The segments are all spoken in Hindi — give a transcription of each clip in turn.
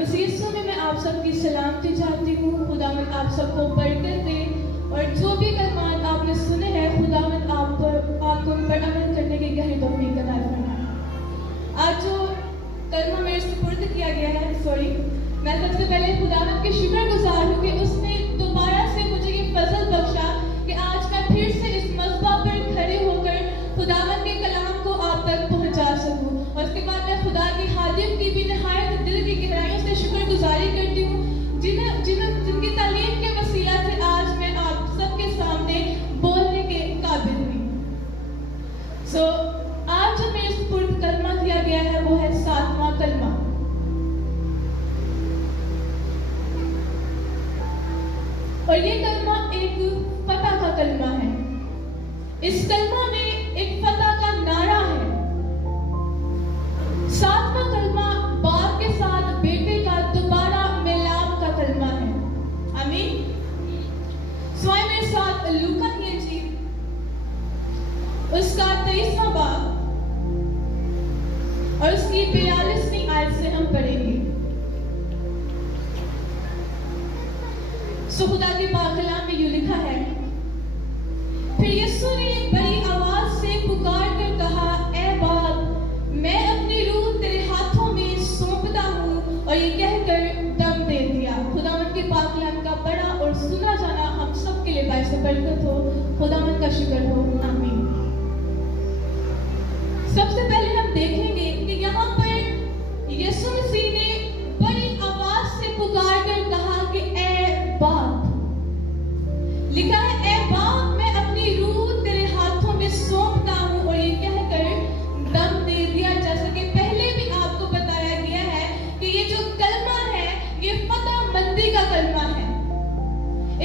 मसीह यीशु में मैं आप सबकी सलामती चाहती हूँ। खुदावंद आप सबको बरकत दे और जो भी कलमात आपने सुने हैं खुदावंद आपको उन पर अमल करने की गहरी तौफीक अता फरमाए। आज जो कलमा मेरे सुपुर्द किया गया है, मैं सबसे पहले खुदावंद के शुक्रगुजार हूँ कि उसने दोबारा से मुझे ये फजल बख्शा कि आज मैं फिर से इस मज़बा पर खड़े होकर खुदावंद के कलाम को आप तक पहुँचा सकूँ। और उसके बाद मैं खुदा की हादिम की भी नहायत दिल की गहराइयों से शुक्रगुजारी करती हूँ जिनकी तालीम के वसीला से आज मैं आप सबके सामने बोलने के काबिल हुई। आज जो मेरे सुपुर्द कलमा किया गया है वो है 7वां कलमा। और ये कलमा एक फतह का कलमा है। इस कलमा में एक फतह का नारा है। 7वां कलमा बाप के साथ बेटे का दोबारा मिलाप का कलमा है। आमीन। स्वयं मेरे साथ लूका की इंजील उसका 23वां बाब और उसकी 42वीं आयत से हम पढ़ेंगे। खुदा के पाक कलाम में यूं लिखा है, फिर यीशु ने बड़ी आवाज से पुकार कर कहा, ऐ बाप, मैं अपनी रूह तेरे हाथों में सौंपता हूँ। और ये कहकर दम दे दिया। खुदावंद के पाक कलाम का बड़ा और सुना जाना हम सब के लिए बाइस बरकत हो। खुदावंद का शुक्र हो। आमीन। सबसे पहले हम देखेंगे कि यहाँ पर यीशु मसीह ने बड़ी आवाज से पुकार कर कहा कि ऐ बाप। लिखा है, ऐ बाप, मैं अपनी रूह तेरे हाथों में सौंपता हूँ। और ये कहकर दम दे दिया। जैसा कि पहले भी आपको बताया गया है कि ये जो कलमा है ये फतह मंदी का कलमा है।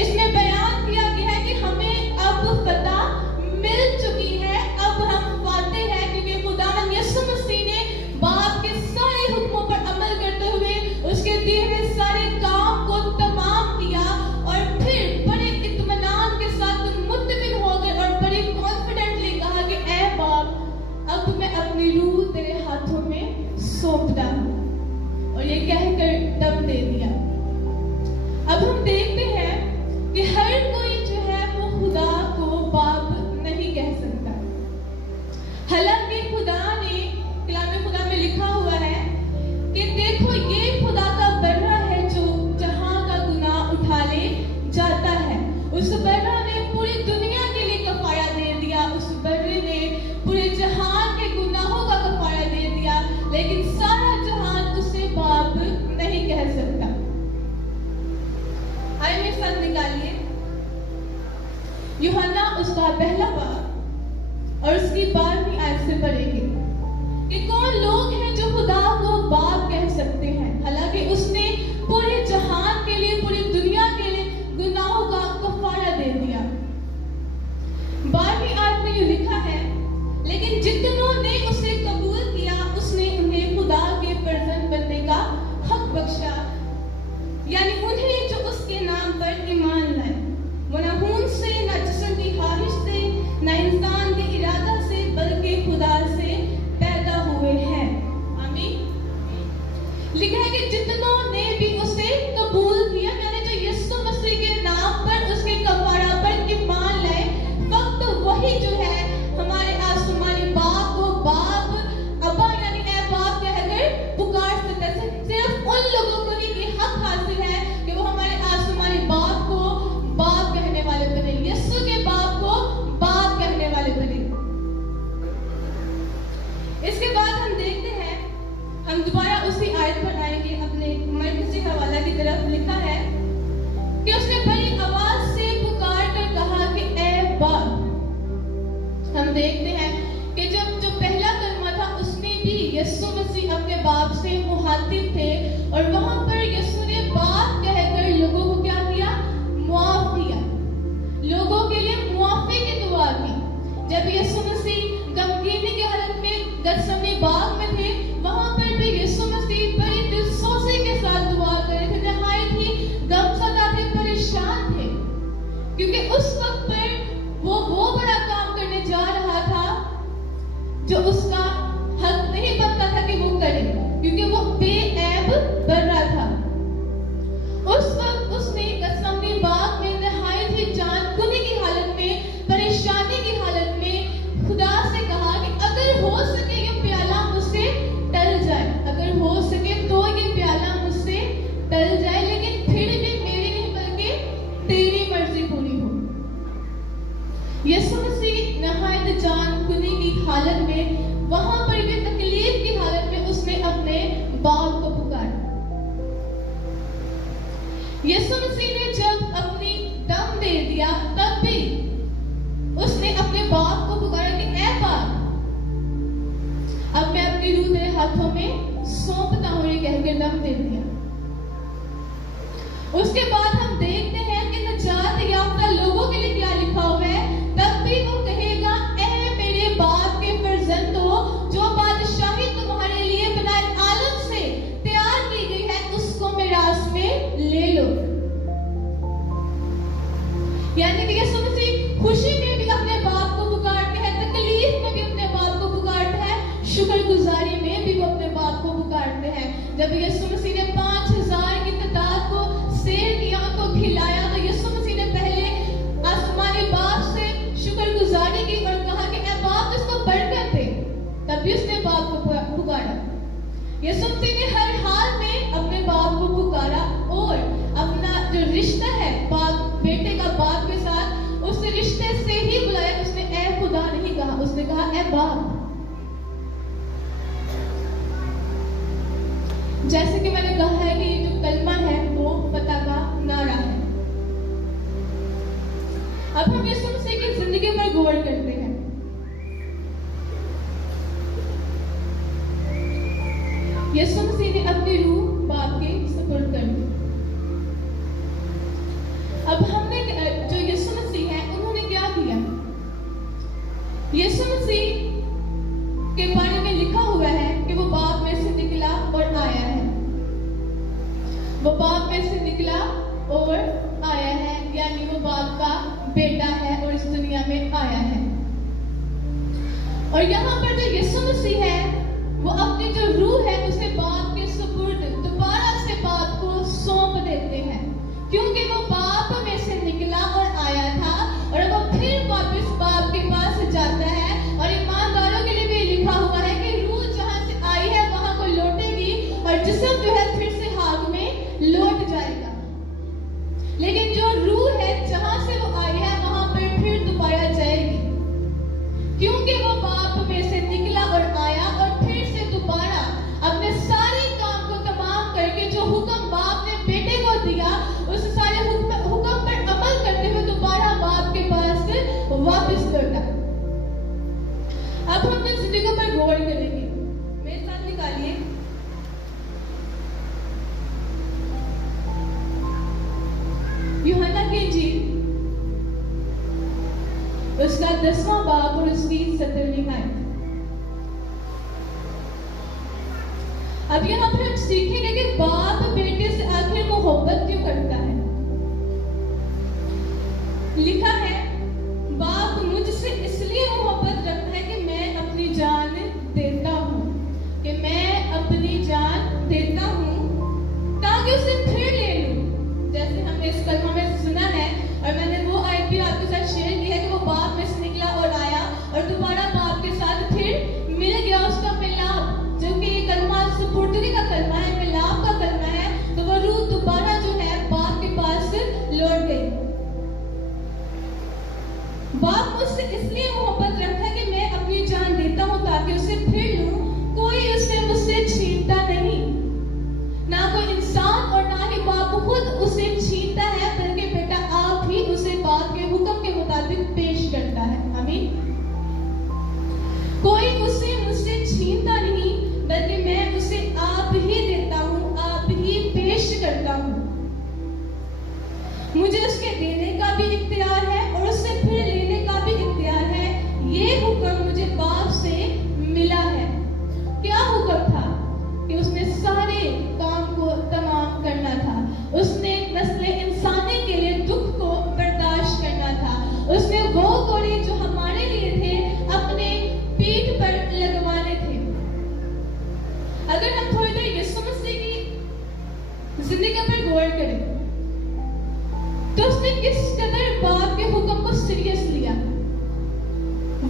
इसमें बयान किया गया है कि हमें अब फतह मिल चुकी है, अब हम फाते हैं, क्योंकि खुदावंद यीशु मसीह ने बाप के सारे हुक्मों पर अमल करते हुए उसके दिए हुए सारे काम को तमाम किया और फिर बड़े इत्मीनान के साथ मुत्तमिन हो गए और बड़े कॉन्फिडेंटली कहा कि ऐ बाप, अब मैं अपनी रूह तेरे हाथों में सौंपता हूँ। और ये कहकर दम दे दिया। अब हम देखते हैं कि हर कोई जो है वो खुदा को बाप नहीं कह सकता। हालांकि खुदा ने कलाम खुदा में लिखा हुआ है कि देखो ये खुदा का बर्रा है जो जहां का गुनाह उठा ले जाता है। उस बर्रा ने पूरी दुनिया के लिए कफारा दे दिया। उस बर्रे ने पूरे जहान के गुनाहों का कफारा दे दिया, लेकिन सारा जहान उसे बाप नहीं कह सकता। आइए मेरे साथ निकालिए यूहन्ना उसका पहला बाब और उसकी 12वीं आयत से पढ़ेंगे कि कौन लोग हैं जो खुदा को बाप कह सकते हैं, हालांकि उसने पूरे जहान के लिए, पूरी दुनिया के लिए गुनाहों का कफारा दे दिया। 12वीं आयत में ये लिखा है, लेकिन जितनों ने उसे कबूल किया उसने उन्हें खुदा के फर्जंद बनने का हक बख्शा, यानी उन्हें जो उसके नाम पर ईमान लाए। वो न खून से, न जिस्म की ख्वाहिश से, न इंसान के इरादा से, बल्कि खुदा से पैदा हुए हैं। आमीन। लिखा है कि जितनों ने भी उसे कबूल किया, यानी जो यीशु मसीह के नाम पर, उसके कफारा पर ईमान लाए, फक्त वही जो है हमारे आसमानी बाप को बाप, अब्बा यानी ऐ बाप कहकर पुकार सकते हैं। सिर्फ उन लोगों को ही ये हक हासिल है कि वो हमारे आसमानी बाप को बाप कहने वाले बने, यीशु के बाप को बाप कहने वाले बने। इसके बाद हम देखते हैं, हम दोबारा उसी आयत पर आएंगे, अपने मरकजी हवाला की तरफ। लिखा है कि उसने बड़ी आवाज से पुकार कर कहा कि ऐ बाप। हम देखते हैं कि जब जो पहला कलमा था उसमें भी यीशु मसीह अपने बाप से मुखातिब थे और वहां पर यीशु ने बाप कहकर लोगों को क्या किया? मुआफ किया, लोगों के लिए मुआफी की दुआ की। जब यीशु मसीह गमगीनी की हालत में गतसमनी बाग में थे, वहां पर भी यीशु मसीह बड़ी दिलसोजी के साथ दुआ कर रहे थे, नहायत ही गमज़दा थे, परेशान थे, क्योंकि उस वक्त पर वो बड़ा काम करने जा रहा था जो उसका हक नहीं बनता था कि वो करे, क्योंकि वो बेऐब बन रहा था। उसके बाद हम देखते हैं कि नजात याफ्ता लोगों के लिए क्या लिखा हुआ है। तब भी वो कहेगा, ऐ मेरे बाप के फर्जंदो, जो बादशाही तुम्हारे लिए बनाए आलम से तैयार की गई है, उसको मिरास में ले लो। यानी कि यीशु मसीह खुशी में भी अपने बाप को पुकारते हैं, तकलीफ में भी अपने बाप को पुकारते हैं, शुक्रगुजारी में भी वो अपने बाप को पुकारते हैं। जब यीशु मसीह ने 5000 की तादाद को शेर की आंखों खिलाया, तो यीशु मसीह ने पहले आसमानी बाप से शुक्रगुजारी की और कहा कि ऐ बाप, जिसको बरकत दे। तब भी उसने बाप को पुकारा। यीशु मसीह ने हर हाल में अपने बाप को पुकारा और अपना जो रिश्ता है बाप बेटे का बाप के साथ, उस रिश्ते से ही बुलाया। उसने ऐ खुदा नहीं कहा, उसने कहा ऐ बाप। जैसे कि मैंने कहा है कि ये जो कलमा है वो पता का नारा है। अब हम यीशु मसीह की जिंदगी पर गौर करते हैं। यीशु मसीह ने अपनी रूह बाप के सुपुर्द कर दी। अब हमने जो यीशु मसीह है उन्होंने क्या किया? यीशु मसीह के बारे में लिखा हुआ है कि वो बाप में से निकला और आया है। वो बाप में से निकला और आया है, यानी वो बाप का बेटा है और इस दुनिया में आया है। और यहाँ पर जो यीशु मसीह है वो अपनी जो रूह है उसे बाप के सुपुर्द दोबारा से बाप को सौंप देते हैं, क्योंकि वो बाप में से निकला और आया था और वो फिर वापस बाप के पास जाता है। और ईमानदारों के लिए भी लिखा हुआ है कि रूह जहां से आई है वहां को लौटेगी और जिस्म जो है फिर से हाग में लौट जाएगा। लेकिन जो रूह है जहां से वो आई है वहां पर फिर दोबारा जाएगी, क्योंकि वो बाप में से निकला और आया और फिर से दोबारा अपने सारे काम को तमाम करके जो हुक्म बाप ने बेटे को दिया उस सारे हुक्म पर अमल करते हुए दोबारा बाप के पास वापस लौटा। अब हम अपनी जिंदगी पर गौर करेंगे। मेरे साथ निकालिए यूहन्ना की इंजील, उसका 10वां बाब और उसकी 17वीं आयत। अब यहाँ पर हम सीखेंगे कि बाप बेटे से आखिर मोहब्बत क्यों करता है। लिखा है, बाप मुझसे इसलिए मोहब्बत रखता है कि मैं अपनी जान देता हूँ, कि मैं अपनी जान देता हूँ ताकि उसे फिर ले लूं। जैसे हमने इस कलमा में सुना है और मैंने वो आयत भी आपके साथ शेयर की है कि वो बाप में से निकला और आया और दोबारा बाप के साथ फिर मिल गया उसका मिलाप। जो कि ये कलमा सुपुर्दगी का कलमा है, मिलाप का कलमा है, तो वो रूह दोबारा जो है बाप के पास लौट गई। बाप मुझसे इसलिए मोहब्बत रखता है कि मैं अपनी जान देता हूँ ताकि उसे फिर लूं। कोई उसे मुझसे छीनता नहीं, ना कोई इंसान और ना ही बाप खुद उसे छीनता है, बल्कि बेटा आप ही उसे बाप के हुक्म के मुताबिक पेश करता है। आमीन। कोई उसे मुझसे छीनता नहीं, बल्कि मैं उसे आप ही देता हूँ, आप ही पेश करता हूँ। मुझे उसके देने का भी इख्तियार है और उससे फिर लेने का भी इख्तियार है। ये हुक्म मुझे बाप से मिला है। क्या हुक्म था? कि उसने सारे काम को तमाम करना था, उसने नस्ल इंसानी के लिए दुख को बर्दाश्त करना था, उसने वो कोड़े जो हमारे लिए थे अपने पीठ पर लगवाने थे। अगर हम थोड़ी देर यीशु मसीह की जिंदगी पर गौर करें तो उसने किस कदर बाप के हुक्म को सीरियस लिया।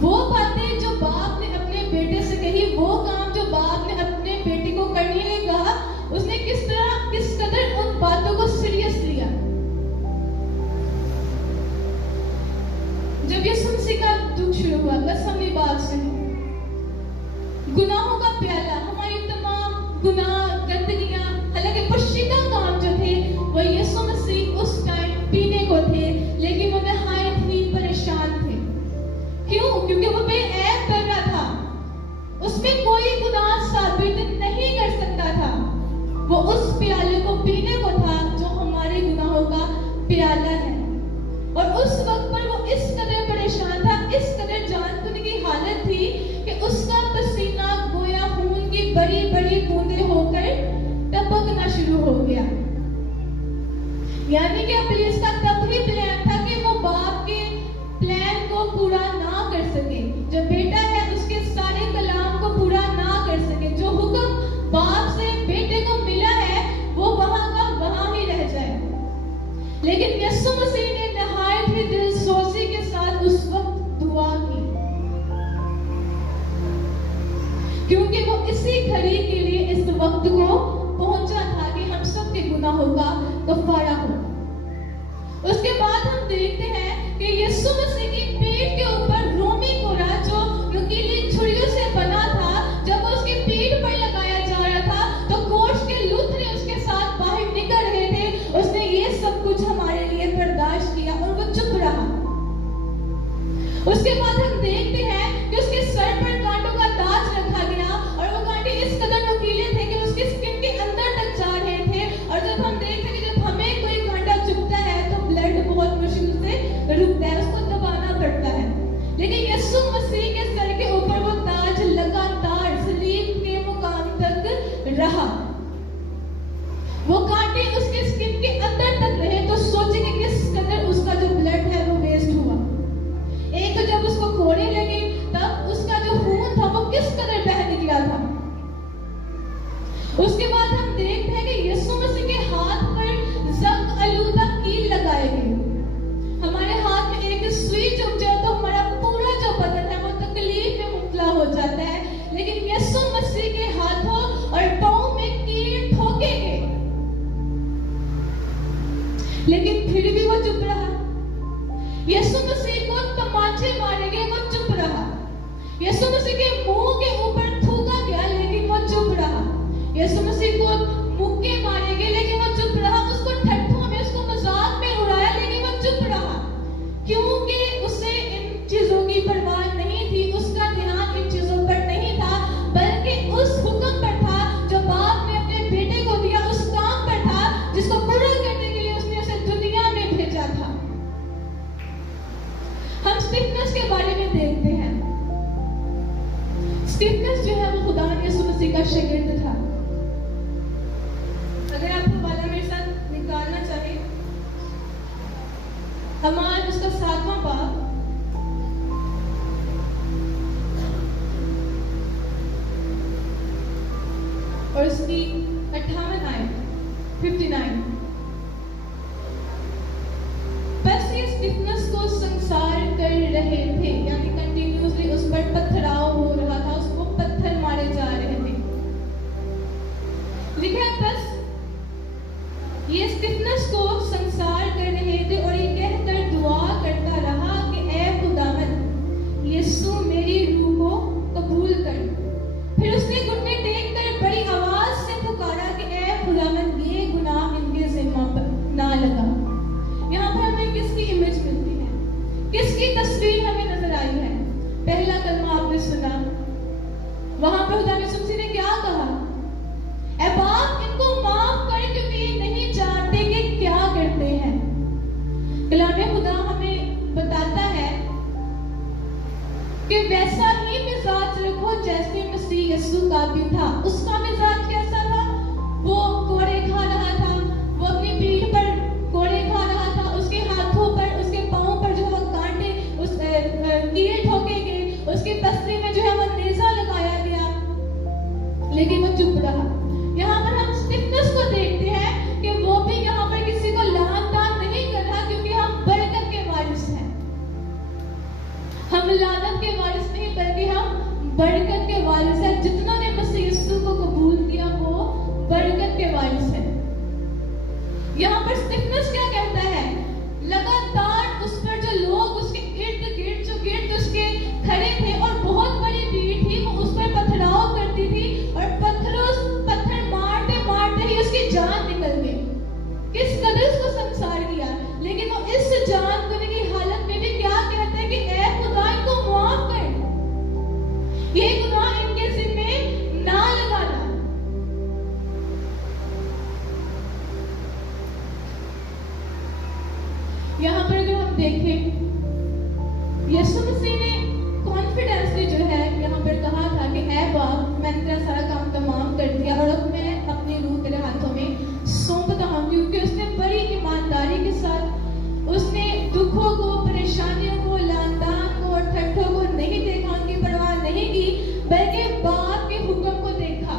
वो बातें जो बाप ने अपने बेटे से कही, वो काम जो बाप ने अपने बेटे को करने के लिए कहा, उसने किस कदर उन बातों को सीरियस लिया। जब यीशु मसीह का दुख शुरू हुआ, बस हमने बात सुनी, गुनाहों का प्याला, हमारी तमाम गुनाह गंदगियां, हालांकि पश्चिदा काम जो थे वो यीशु मसीह उस टाइम पीने को थे, लेकिन वो नहायत ही परेशान थे। क्यों? क्योंकि वो बेऐब कर रहा था, उसमें कोई गुनाह साबित नहीं कर सकता था। वो उस प्याले को पीने को था जो हमारे सारे गुनाहों का प्याला है। और उस वक्त पर वो इस कदर परेशान था, इस कदर जान खोने की हालत थी कि उसका पसीना गोया खून की बड़ी बड़ी बूंदें होकर टपकना शुरू हो गया। यानी कि अब इसका तब ही प्लान था कि वो बाप के प्लान को पूरा ना कर सके, जो बेटा है उसके सारे कलाम को पूरा ना कर सके, जो हुक्म बाप से बेटे को मिला है वो वहां का वहां ही रह जाए। लेकिन यीशु मसीह ने नहायत ही दिलसोजी के साथ उस वक्त दुआ की, क्योंकि वो इसी घड़ी के लिए इस वक्त को पहुंचा था कि हम सब के गुनाहों का कफारा हो। उसके बाद हम देखते हैं कि यीशु मसीह की पीठ के ऊपर रोमी कोड़ा जो नुकीली छुरियों से बना था, जब उसकी पीठ पर लगाया जा रहा था तो कोष के लूथरे उसके साथ बाहर निकल रहे थे। उसने ये सब कुछ हमारे लिए बर्दाश्त किया और वो चुप रहा। उसके बाद हम देखते हैं कि उसके सर पर कांटों का ताज रखा गया और वो कांटे इस कदर नुकीले थे कि उसकी स्किन के अंदर तक जा रहे थे। और जब हम देखते हैं कि जब हमें कोई कांटा चुभता है तो ब्लड बहुत मुश्किल से रुकता है, उसको दबाना पड़ता है। लेकिन यीशु मसीह के सर के ऊपर वो ताज लगातार सलीब के मुकाम तक रहा। वो कांटे उसके स्किन के अंदर तक रहे, तो सोचिए कि किस कदर उसका जो ब्लड है वो वेस्ट हुआ। एक तो जब उसको कोड़े लगे तब उसका जो खून था वो किस कदर बह निकला था। उसके बाद हम देखते हैं कि यीशु मसीह के हाथ पर जंग आलूदा कील लगाए गए। हमारे हाथ में एक सुई चुभ जाए तो हमारा पूरा जो बदन है वो तकलीफ में मुब्तला हो जाता है। लेकिन यीशु मसीह के हाथों और पांव में कील ठोके गए, लेकिन फिर भी वो चुप रहा। यीशु मसीह को तमाचे मारे गए, वो चुप रहा। यीशु मसीह के मुंह के ऊपर थूका गया, लेकिन वो चुप रहा। यीशु मसीह को मुक्के मारे गए, लेकिन वो चुप रहा। उसको ठट्ठों में, उसको मजाक में उड़ाया, लेकिन वो चुप रहा, क्योंकि उसे इन चीजों की परवाह नहीं थी। उसका ध्यान इन चीजों पर नहीं था, बल्कि उस हुक्म पर था जो बाप ने अपने बेटे को दिया, उस काम पर था जिसको पूरा करने के लिए उसने उसे दुनिया में भेजा था। हम स्टीफनस के बारे में देखते हैं। स्टीफनस जो है वो खुदा यीशु मसीह का शागिर्द था। अगर आप हवाला मेरे साथ निकालना चाहे, हमारा उसका 7वां बाब और उसकी 58 आयत 59। बस ये स्टीफनस को संसार कर रहे थे, यानी कंटिन्यूसली उस पर पत्थराव हो रहा था, उसको पत्थर मारे जा रहे थे। लिखा है बस ये स्टीफनस को संसार कर रहे थे और ये कहकर दुआ करता रहा कि ऐ खुदावंद यीशु मेरी रूह को कबूल कर। फिर उसने घुटने टेक कर बड़ी आवाज से पुकारा कि ऐ खुदावंद ये गुनाह इनके जिम्मा पर ना लगा। यहाँ पर हमें किसकी इमेज मिलती है, किसकी तस्वीर हमें नजर आई है? पहला कलमा आपने सुना, वहां पर खुदा यीशु मसीह ने क्या कहा? ऐ बाप इनको माफ कर, क्योंकि ये नहीं जानते कि क्या करते हैं। कलाम खुदा हमें बताता है कि वैसा ही मिजाज रखो जैसे मसीह यीशु का भी था। उसका मिजाज कैसा था? वो कोड़े खा रहा था, वो अपनी पीठ पर कोड़े खा रहा था, उसके हाथों पर, उसके पांव पर जो है कांटे, उस कील ठोके गए, उसकी पसली में जो है वो नेजा लगाया गया, लेकिन वो चुप रहा। यहाँ पर हम स्टीफनस को देखते हैं कि वो भी यहाँ पर किसी को लान तान नहीं कर रहा, क्योंकि हम बरकत के वारिस हैं। हम लानत के वारिस नहीं, बल्कि हम बरकत के वारिस हैं। जितना ने मसीह यीशु को कबूल किया वो बरकत के वारिस है। यहाँ पर स्टीफनस क्या कहता है? लगातार उस पर जो लोग उसके इर्द गिर्द उसके खड़े थे और बहुत बड़ी भीड़ थी, वो उस पर पथराव करती थी और पत्थर मारते मारते ही उसकी जान निकल गई। किस कदर उसको संसार किया, लेकिन वो इस जान को की हालत में भी क्या कहते हैं कि ऐ खुदा इनको माफ कर, ये गुनाह इनके जिम्मे ना लगाना। यहाँ पर अगर हम देखें, यीशु मसीह ने कॉन्फिडेंसली जो है यहाँ पर कहा था कि ऐ बाप, मैंने तेरा सारा काम तमाम कर दिया और अब मैं अपनी रूह तेरे हाथों में सौंपता हूँ। क्योंकि उसने बड़ी ईमानदारी के साथ उसने दुखों को, परेशानियों को, लानदान को और ठट्ठों को नहीं देखा, उनकी परवाह नहीं की, बल्कि बाप के हुक्म को देखा,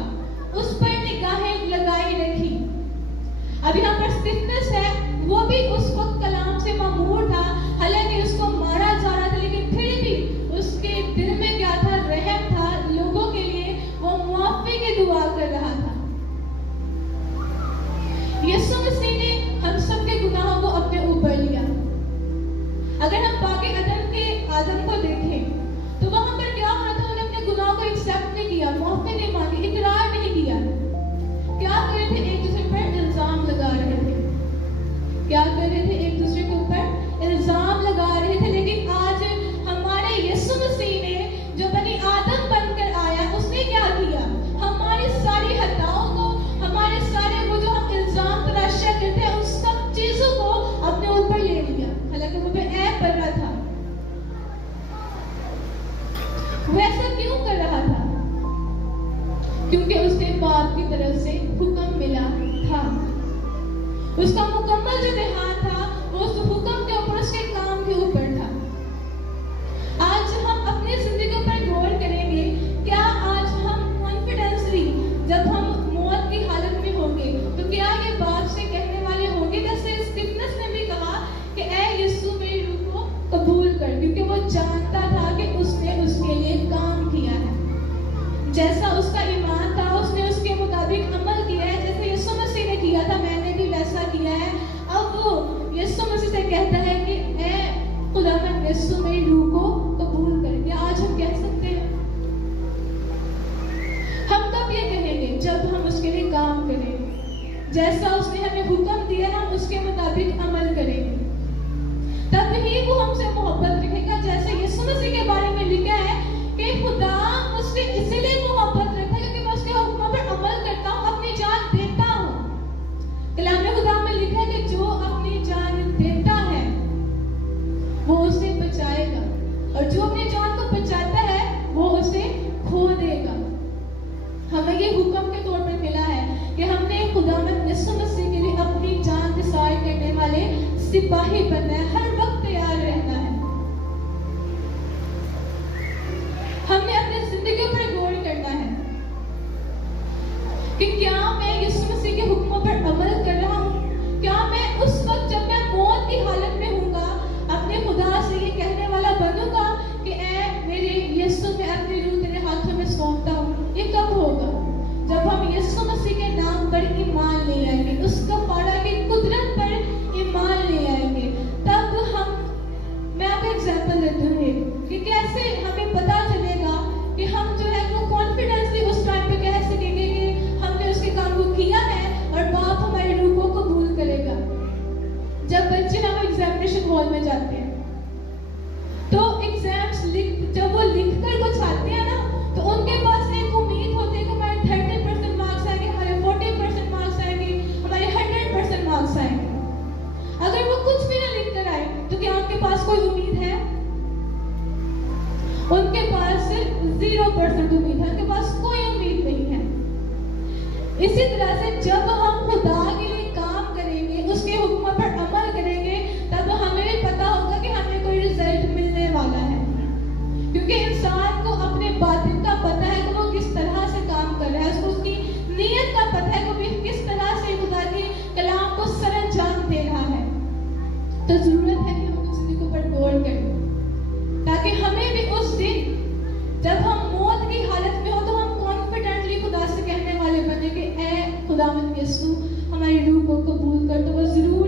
उस पर निगाहें लगाई रखी। अब यहाँ पर स्टिफनेस है, वो भी उस वक्त कलाम से मामूर था, हालांकि उसको मारा जा रहा था, लेकिन फिर भी उसके दिल में क्या था? रहम था लोगों के लिए, वो मुआफी की दुआ कर रहा था। यीशु मसीह ने हम सब के गुनाहों को अपने ऊपर लिया। अगर हम बाकी आदम को देखें तो वहां पर क्या हुआ था? उन्होंने अपने गुनाहों को एक्सेप्ट नहीं किया, मुआफी नहीं मांगी, इकरार नहीं किया। क्या कर रहे थे? एक दूसरे पर इल्जाम लगा रहे थे। क्या कर रहे थे? एक दूसरे के ऊपर इल्जाम लगा रहे थे। लेकिन आज हमारे यीशु मसीह ने, जो बनी आदम बनकर आया, उसने क्या किया? हमारी सारी हत्याओं को, हमारे सारे वो जो हम इल्जाम तराशा करते हैं, उन सब चीजों को अपने ऊपर ले लिया। हालांकि वो पे ऐब कर रहा था। वो ऐसा क्यों कर रहा था? क्योंकि उसे बाप की तरफ से हुक्म मिला था। उसका मुकम्मल जो ध्यान था वो उस हुक्म के ऊपर, उसके काम के ऊपर था। आज हम अपनी जिंदगी पर गौर करेंगे। क्या आज हम कॉन्फिडेंसली, जब हम मौत की हालत में होंगे, तो क्या ये बाप से कहने वाले होंगे जैसे स्टिफनेस ने भी कहा कि ऐ यीशु मेरी रूह को कबूल कर, क्योंकि वो जानता था कि उसने उसके लिए काम किया है। जैसा उसका ईमान था, उसने उसके मुताबिक अमल किया है। जैसे यीशु मसीह ने किया था, मैंने भी वैसा किया है। अब वो यीशु मसीह से कहता है कि ऐ खुदावंद यीशु मेरी रूह को कबूल कर। क्या आज हम कह सकते हैं? हम कब ये कहेंगे? जब हम उसके लिए काम करेंगे, जैसा उसने हमें हुक्म दिया, हम उसके मुताबिक अमल करेंगे, तब ही वो हमसे मोहब्बत रखेगा। जैसे यीशु मसीह के बारे में लिखा है कि खुदा मुझसे इसीलिए मोहब्बत रखता है क्योंकि मैं उसके हुक्म पर अमल करता हूँ, अपनी जान देता हूँ। कलाम खुदा में लिखा है कि जो अपनी जान देता है वो उसे बचाएगा, और जो अपनी जान को बचाता है वो उसे खो देगा। हमें ये हुक्म के तौर पर मिला है कि हमने खुदावंद यीशु मसीह के लिए अपनी जान निसार करने वाले सिपाही बनना है, हर वक्त तैयार रहना है। हमने अपनी जिंदगी पर गौर करना है कि क्या मैं यीशु मसीह के हुक्मों पर अमल कर रहा हूँ? क्या मैं उस वक्त जब मैं मौत की हालत में हूँगा, अपने खुदा से ये कहने वाला बनूंगा कि ऐ मेरे यीशु, मैं अपनी रूह तेरे हाथों में सौंपता हूँ? ये कब होगा? जब हम यीशु मसीह के नाम पर ईमान ले आएंगे, उसका पाड़ा की कुदरत पर ईमान ले आएंगे, तब हम, मैं आपको एग्जांपल देती हूँ कि कैसे हमें पता चलेगा कि हम जो है वो कॉन्फिडेंसली उस टाइम पे कह सकेंगे कि हमने उसके काम को किया है और बाप हमारी रूह को कबूल करेगा। जब बच्चे हम एग्जामिनेशन हॉल में जाते हैं तो एग्जाम्स जब वो लिख कर कुछ आते हैं ना, तो उनके पास एक उम्मीद होती है कि हमारे 30% मार्क्स आएंगे, हमारे 40% मार्क्स आएंगे, हमारे 100% मार्क्स आएंगे। अगर वो कुछ भी ना लिख कर आए तो क्या उनके पास कोई उम्मीद है? उनके पास 0% उम्मीद है, उनके पास कोई उम्मीद नहीं है। इसी तरह से जब हम खुदा के लिए काम करेंगे, उसके हुक्म पर अमल करेंगे, तब हमें भी पता होगा कि हमें कोई रिजल्ट मिलने वाला है। क्योंकि इंसान को अपने बातिन का पता है कि वो किस तरह से काम कर रहा है, उसको उसकी नीयत का पता है कि वो किस तरह से खुदा के कलाम को सरंजाम दे रहा है। तो जरूरत है कि हम उस चीज पर गौर करें, ताकि हमें भी उस दिन जब हम मौत की हालत में हो तो हम कॉन्फिडेंटली खुदा से कहने वाले बने कि ऐ खुदावंद यीशु हमारी रूह को कबूल कर। तो वो जरूर